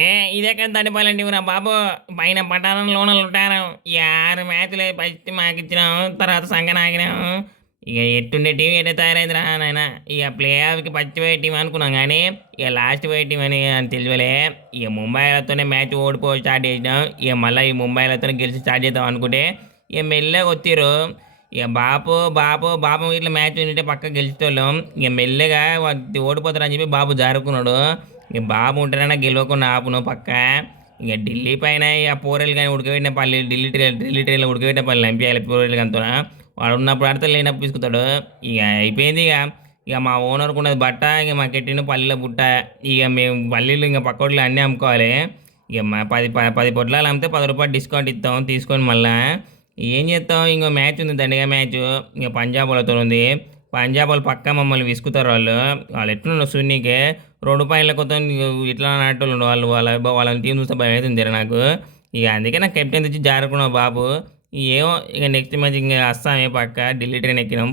ఏ ఇదెక్కడ తడిపాలంటే రా బాబు. పైన పటారం లోనలు ఉంటారు. ఈ 6 మ్యాచ్‌లు ఫస్ట్ మాకిచ్చినాము. తర్వాత సంకనాకినాము. ఇక ఎట్టుండే టీం ఎట్ట తయారైందిరా నాయన. ఇక ప్లే ఆఫ్‌కి పచ్చిపోయే టీం అనుకున్నాం గానీ, ఇక లాస్ట్ పోయే టీం అని తెలియలే. ఇక ముంబైలతోనే మ్యాచ్ ఓడిపో స్టార్ట్ చేసినాం. ఇక మళ్ళీ ఈ ముంబైలతోనే గెలిచి స్టార్ట్ చేద్దాం అనుకుంటే, ఇక మెల్లగా వచ్చిర్రు. ఇక బాపు ఇట్లా మ్యాచ్ ఉంటే పక్క గెలిచేటోళ్ళం. ఇక మెల్లగా ఓడిపోతారని చెప్పి బాబు జారుకున్నాడు. ఇక బాబు ఉంటేనైనా గెలవకుండా ఆపును పక్క. ఇక ఢిల్లీ పైన ఇక పోరెలు కానీ ఉడకబెట్టిన పల్లి ఢిల్లీ ట్రైన్లో ఉడకబెట్టిన పల్లి ఎంపీఎల్ పోరెలు కంతో వాడు ఉన్నప్పుడు ఆడితే లేనప్పుడు తీసుకుతాడు. ఇక అయిపోయింది ఇక. ఇక మా ఓనర్కి ఉన్నది బట్ట, ఇక మా కెట్టిన పల్లెల బుట్ట. ఇక మేము పల్లీలు ఇంకా పక్కోట్లు అన్నీ అమ్ముకోవాలి. ఇక మా 10 పొట్లాలు అమ్మితే ₹10 డిస్కౌంట్ ఇస్తాం తీసుకొని మళ్ళా. ఏం చేస్తాం, ఇంకో మ్యాచ్ ఉంది దండిగా మ్యాచ్. ఇక పంజాబ్ వాళ్ళతో ఉంది. పంజాబ్ వాళ్ళు పక్కా మమ్మల్ని విసుకుతారు. వాళ్ళు ఎట్లున్నారు సున్నీకే ₹2 కొత్త ఇట్లా నాటోళ్ళు వాళ్ళని టీం చూస్తే భయం అవుతుంది జర నాకు. ఇక అందుకే నాకు కెప్టెన్ తెచ్చి జారుకున్నావు బాబు. ఏమో ఇక నెక్స్ట్ మ్యాచ్ ఇంకా వస్తామే పక్క ఢిల్లీ ట్రైన్ ఎక్కినాం